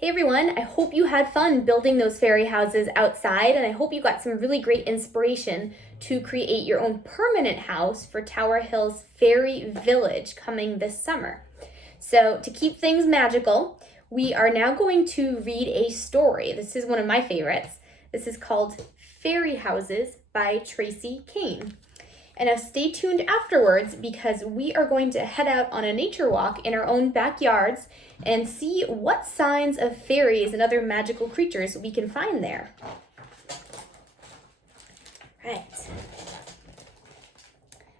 Hey everyone, I hope you had fun building those fairy houses outside, and I hope you got some really great inspiration to create your own permanent house for Tower Hill's Fairy Village coming this summer. So to keep things magical, we are now going to read a story. This is one of my favorites. This is called Fairy Houses by Tracy Kane. And now stay tuned afterwards because we are going to head out on a nature walk in our own backyards and see what signs of fairies and other magical creatures we can find there. Right.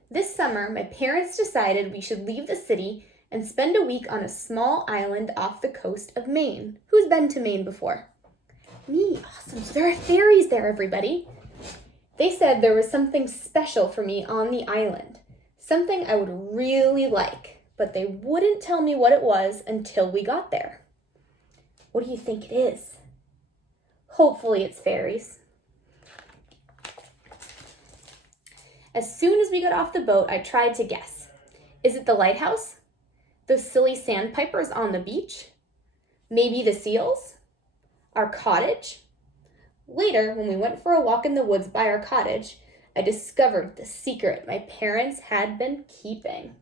This summer, my parents decided we should leave the city and spend a week on a small island off the coast of Maine. Who's been to Maine before? Me. Awesome. So there are fairies there, everybody. They said there was something special for me on the island, something I would really like, but they wouldn't tell me what it was until we got there. What do you think it is? Hopefully it's fairies. As soon as we got off the boat, I tried to guess. Is it the lighthouse? Those silly sandpipers on the beach? Maybe the seals? Our cottage? Later, when we went for a walk in the woods by our cottage, I discovered the secret my parents had been keeping.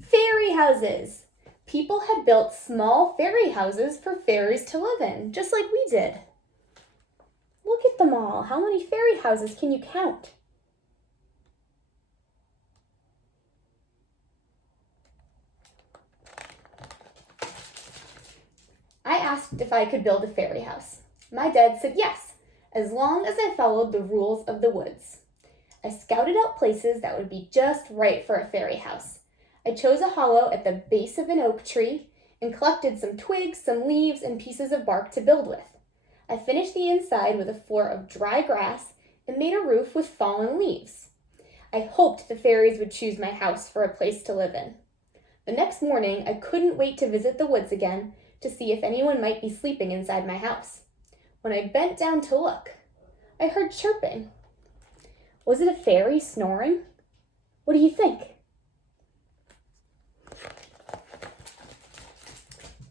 Fairy houses! People had built small fairy houses for fairies to live in, just like we did. Look at them all. How many fairy houses can you count? I asked if I could build a fairy house. My dad said yes, as long as I followed the rules of the woods. I scouted out places that would be just right for a fairy house. I chose a hollow at the base of an oak tree and collected some twigs, some leaves, and pieces of bark to build with. I finished the inside with a floor of dry grass and made a roof with fallen leaves. I hoped the fairies would choose my house for a place to live in. The next morning, I couldn't wait to visit the woods again to see if anyone might be sleeping inside my house. When I bent down to look, I heard chirping. Was it a fairy snoring? What do you think?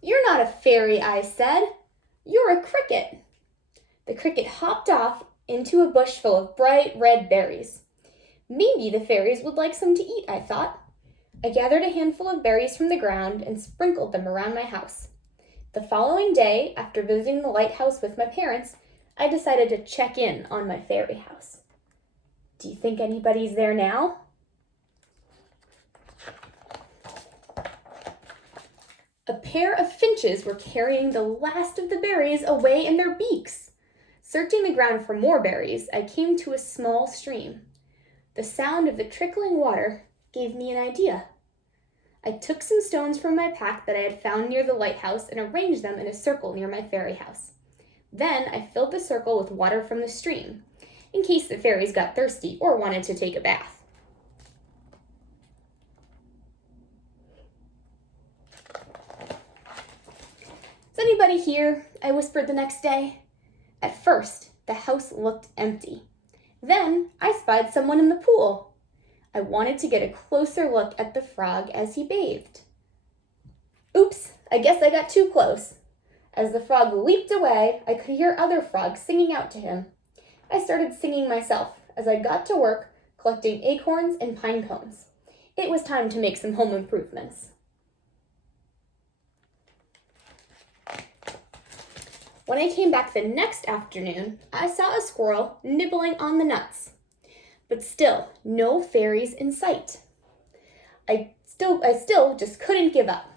You're not a fairy, I said. You're a cricket. The cricket hopped off into a bush full of bright red berries. Maybe the fairies would like some to eat, I thought. I gathered a handful of berries from the ground and sprinkled them around my house. The following day, after visiting the lighthouse with my parents, I decided to check in on my fairy house. Do you think anybody's there now? A pair of finches were carrying the last of the berries away in their beaks. Searching the ground for more berries, I came to a small stream. The sound of the trickling water gave me an idea. I took some stones from my pack that I had found near the lighthouse and arranged them in a circle near my fairy house. Then I filled the circle with water from the stream, in case the fairies got thirsty or wanted to take a bath. Is anybody here? I whispered the next day. At first, the house looked empty. Then I spied someone in the pool. I wanted to get a closer look at the frog as he bathed. Oops, I guess I got too close. As the frog leaped away, I could hear other frogs singing out to him. I started singing myself as I got to work collecting acorns and pine cones. It was time to make some home improvements. When I came back the next afternoon, I saw a squirrel nibbling on the nuts. But still, no fairies in sight. I still just couldn't give up.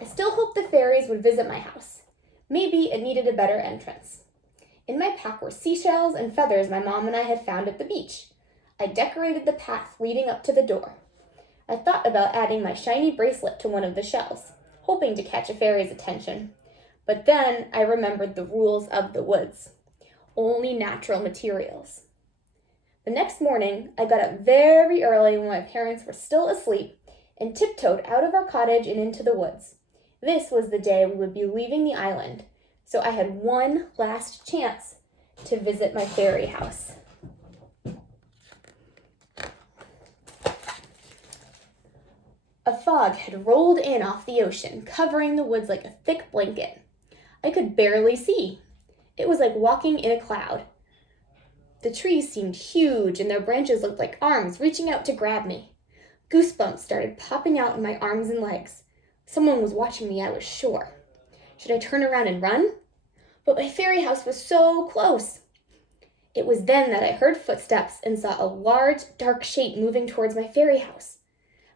I still hoped the fairies would visit my house. Maybe it needed a better entrance. In my pack were seashells and feathers my mom and I had found at the beach. I decorated the path leading up to the door. I thought about adding my shiny bracelet to one of the shells, hoping to catch a fairy's attention. But then I remembered the rules of the woods. Only natural materials. The next morning, I got up very early when my parents were still asleep and tiptoed out of our cottage and into the woods. This was the day we would be leaving the island, so I had one last chance to visit my fairy house. A fog had rolled in off the ocean, covering the woods like a thick blanket. I could barely see. It was like walking in a cloud. The trees seemed huge, and their branches looked like arms reaching out to grab me. Goosebumps started popping out in my arms and legs. Someone was watching me, I was sure. Should I turn around and run? But my fairy house was so close. It was then that I heard footsteps and saw a large, dark shape moving towards my fairy house.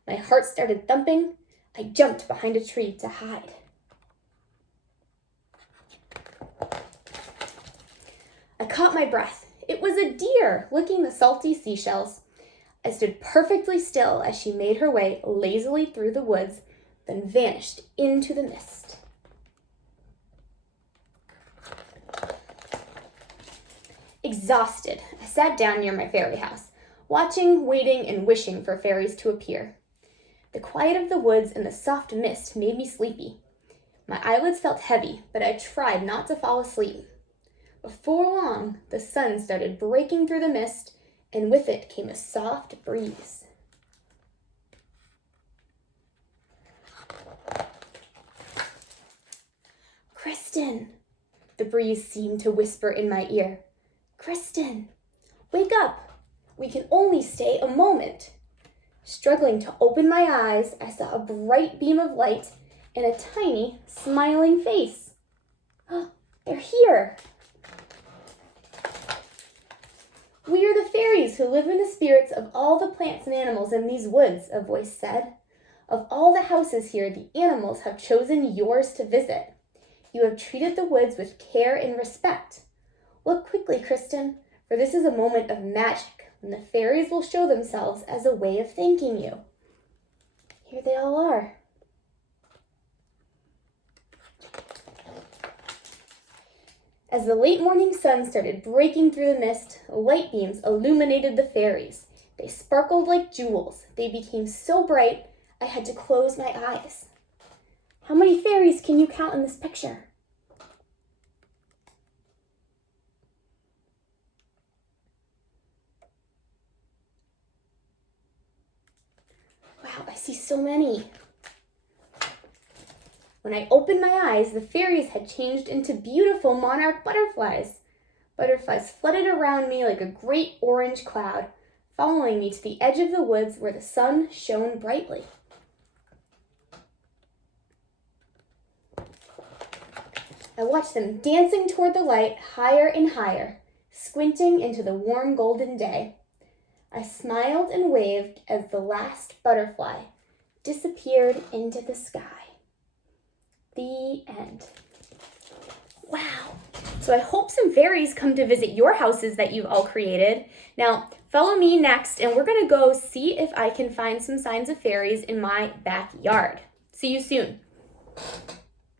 My heart started thumping. I jumped behind a tree to hide. I caught my breath. It was a deer licking the salty seashells. I stood perfectly still as she made her way lazily through the woods, then vanished into the mist. Exhausted, I sat down near my fairy house, watching, waiting, and wishing for fairies to appear. The quiet of the woods and the soft mist made me sleepy. My eyelids felt heavy, but I tried not to fall asleep. Before long, the sun started breaking through the mist, and with it came a soft breeze. "Kristen," the breeze seemed to whisper in my ear. "Kristen, wake up. We can only stay a moment." Struggling to open my eyes, I saw a bright beam of light and a tiny, smiling face. "Oh, they're here." "We are the fairies who live in the spirits of all the plants and animals in these woods," a voice said. "Of all the houses here, the animals have chosen yours to visit. You have treated the woods with care and respect. Look quickly, Kristen, for this is a moment of magic when the fairies will show themselves as a way of thanking you." Here they all are. As the late morning sun started breaking through the mist, light beams illuminated the fairies. They sparkled like jewels. They became so bright, I had to close my eyes. How many fairies can you count in this picture? Wow, I see so many. When I opened my eyes, the fairies had changed into beautiful monarch butterflies. Butterflies fluttered around me like a great orange cloud, following me to the edge of the woods where the sun shone brightly. I watched them dancing toward the light, higher and higher, squinting into the warm golden day. I smiled and waved as the last butterfly disappeared into the sky. The end. Wow. So I hope some fairies come to visit your houses that you've all created. Now, follow me next, and we're going to go see if I can find some signs of fairies in my backyard. See you soon.